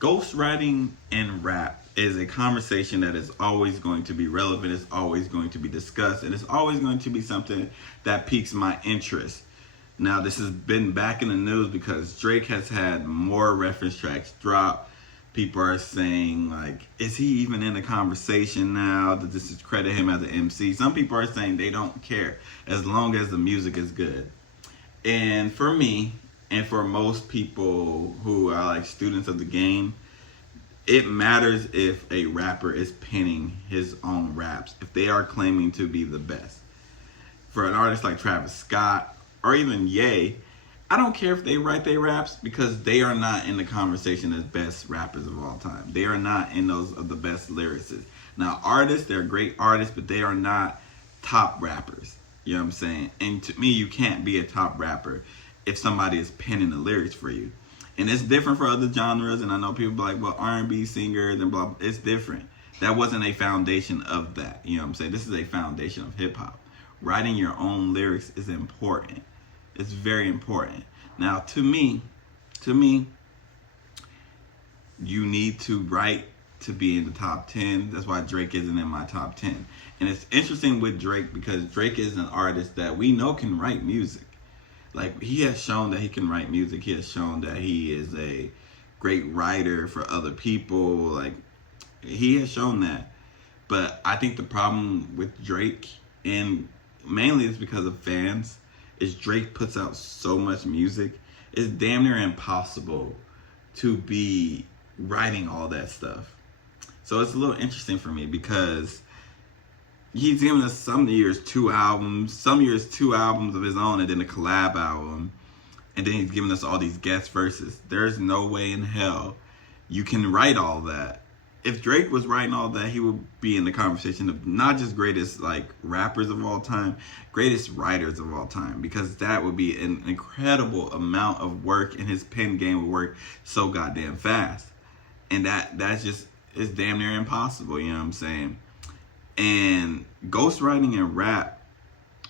Ghostwriting and rap is a conversation that is always going to be relevant, it's always going to be discussed, and it's always going to be something that piques my interest. Now, this has been back in the news because Drake has had more reference tracks drop. People are saying, like, is he even in the conversation now? Does this discredit him as an MC? Some people are saying they don't care as long as the music is good. And for me, and for most people who are like students of the game, it matters if a rapper is penning his own raps, if they are claiming to be the best. For an artist like Travis Scott or even Ye, I don't care if they write their raps because they are not in the conversation as best rappers of all time. They are not in those of the best lyricists. Now, artists, they're great artists, but they are not top rappers. You know what I'm saying? And to me, you can't be a top rapper if somebody is penning the lyrics for you. And it's different for other genres, and I know people be like, well, R&B singers and blah, blah. It's different. That wasn't a foundation of that. You know what I'm saying? This is a foundation of hip-hop. Writing your own lyrics is important. It's very important. Now, to me, you need to write to be in the top 10. That's why Drake isn't in my top 10. And it's interesting with Drake because Drake is an artist that we know can write music. Like, he has shown that he can write music. He has shown that he is a great writer for other people. Like, he has shown that. But I think the problem with Drake, and mainly it's because of fans, is Drake puts out so much music. It's damn near impossible to be writing all that stuff. So it's a little interesting for me because he's given us some years 2 albums, some years 2 albums of his own, and then a collab album, and then he's giving us all these guest verses. There's no way in hell you can write all that. If Drake was writing all that, he would be in the conversation of not just greatest like rappers of all time, greatest writers of all time, because that would be an incredible amount of work, and his pen game would work so goddamn fast, and that's just, it's damn near impossible. You know what I'm saying? And ghostwriting and rap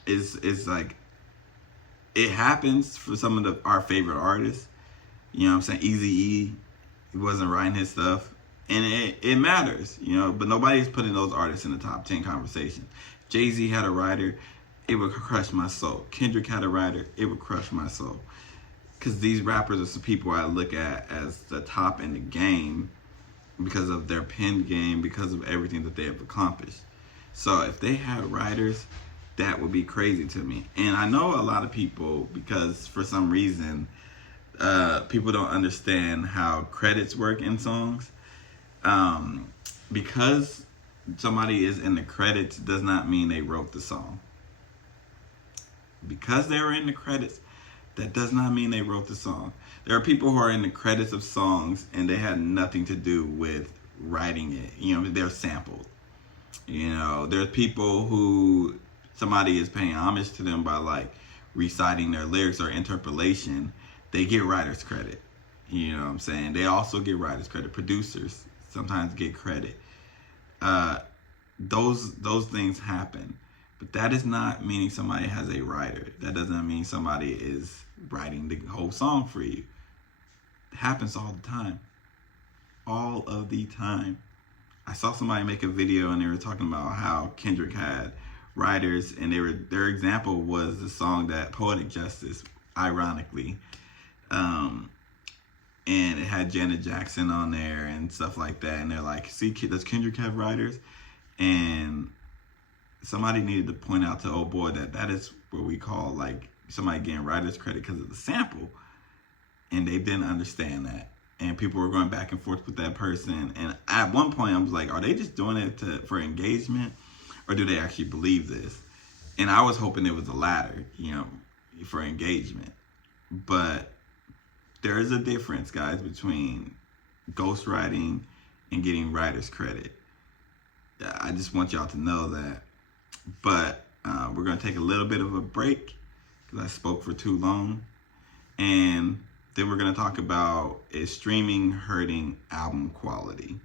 is like, it happens for some of our favorite artists. You know what I'm saying? Eazy-E, he wasn't writing his stuff. And it matters, you know, but nobody's putting those artists in the top 10 conversation. Jay-Z had a writer, it would crush my soul. Kendrick had a writer, it would crush my soul. Because these rappers are some people I look at as the top in the game because of their pen game, because of everything that they have accomplished. So if they had writers, that would be crazy to me. And I know a lot of people, because for some reason, people don't understand how credits work in songs. Because somebody is in the credits does not mean they wrote the song. Because they were in the credits, that does not mean they wrote the song. There are people who are in the credits of songs and they had nothing to do with writing it. You know, they're sampled. You know, there's people who somebody is paying homage to them by like reciting their lyrics or interpolation. They get writer's credit. You know what I'm saying? They also get writer's credit. Producers sometimes get credit. Those things happen. But that is not meaning somebody has a writer. That doesn't mean somebody is writing the whole song for you. It happens all the time. All of the time. I saw somebody make a video and they were talking about how Kendrick had writers, and their example was the song that Poetic Justice, ironically, and it had Janet Jackson on there and stuff like that, and they're like, see, does Kendrick have writers? And somebody needed to point out to old boy that is what we call like somebody getting writer's credit because of the sample, and they didn't understand that. And people were going back and forth with that person. And at one point, I was like, are they just doing it for engagement? Or do they actually believe this? And I was hoping it was the latter, you know, for engagement. But there is a difference, guys, between ghostwriting and getting writer's credit. I just want y'all to know that. But we're going to take a little bit of a break because I spoke for too long. And then we're going to talk about, is streaming hurting album quality?